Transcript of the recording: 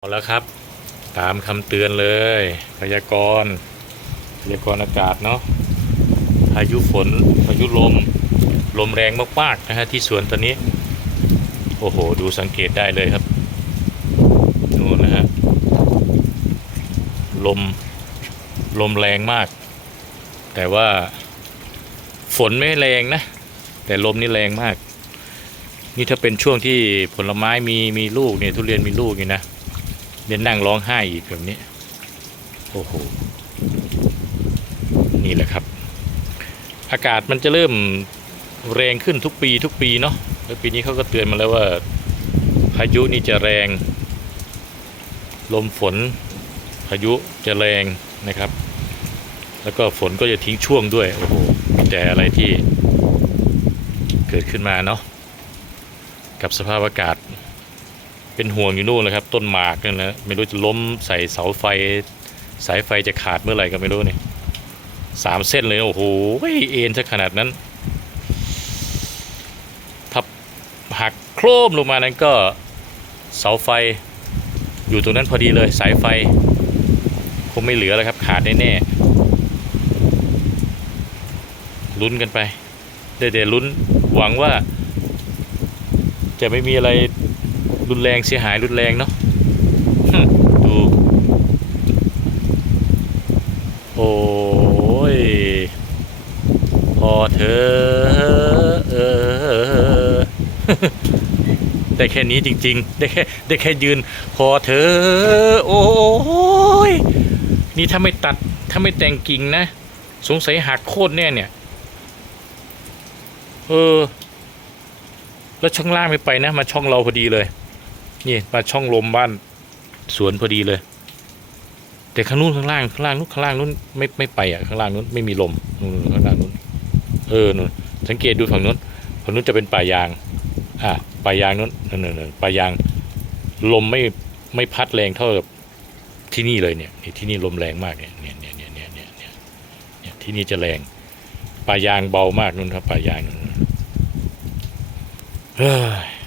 เอาแล้วครับ ตามคำเตือนเลยพยากรณ์พยากรณ์อากาศเนาะพายุฝนพายุลม ลมแรงมากๆนะฮะที่สวนตอนนี้ โอ้โห ดูสังเกตได้เลยครับนู่นนะฮะลมลมแรงมาก แต่ว่าฝนไม่แรงนะ แต่ลมนี่แรงมาก นี่ถ้าเป็นช่วงที่ผลไม้มีมีลูกเนี่ยทุเรียนมีลูกนี่นะ เดี๋ยวนั่งร้องไห้อีกแบบนี้ โอ้โห นี่แหละครับ อากาศมันจะเริ่มแรงขึ้นทุกปีทุกปีเนาะแล้วปีนี้เขาก็เตือนมาแล้วว่า พายุนี่จะแรง ลมฝน พายุจะแรงนะครับ แล้วก็ฝนก็จะทิ้งช่วงด้วย โอ้โหมีแต่อะไรที่เกิดขึ้นมาเนาะกับสภาพอากาศ เป็นห่วงอยู่นู่นเลยครับ ต้นหมากนั่นนะไม่รู้จะล้มใส่เสาไฟ สายไฟจะขาดเมื่อไหร่ก็ไม่รู้เนี่ยสามเส้นเลยโอ้โหเอ็นซะขนาดนั้นถ้าหักโครมลงมานั้นก็เสาไฟอยู่ตรงนั้นพอดีเลยสายไฟ คงไม่เหลือแล้วครับ ขาดแน่ๆลุ้นกันไปเดี๋ยวลุ้นหวังว่า จะไม่มีอะไร รุนแรงเสียหายรุนแรงเนาะหึดูโอ้ยพอเธอเออได้แค่นี้จริง ๆ ได้แค่ได้แค่ยืน พอเธอ โอ้ยนี่ถ้าไม่ตัดถ้าไม่แต่งกิ่งนะ สงสัยหักโค่นแน่เนี่ย เออ แล้วช่องล่างไม่ไปนะ มาช่องเราพอดีเลย นี่มาช่องลมบ้านสวนพอดีเลย แต่ข้างนู้นข้างล่างข้างล่างนู้นข้างล่างนู้นไม่ไม่ไปอะข้างล่างนู้นไม่มีลมนู่นข้างล่างนู้นเออนู่นสังเกตดูฝั่งนู้นฝั่งนู้นจะเป็นป่ายาง อะป่ายางนู้นนั่นนั่นป่ายาง ลมไม่ไม่พัดแรงเท่ากับที่นี่เลยเนี่ยที่นี่ลมแรงมากเนี่ยเนี่ยเนี่ยเนี่ยเนี่ยเนี่ยที่นี่จะแรงป่ายางเบามากนู่นครับป่ายางนู่น Rồi.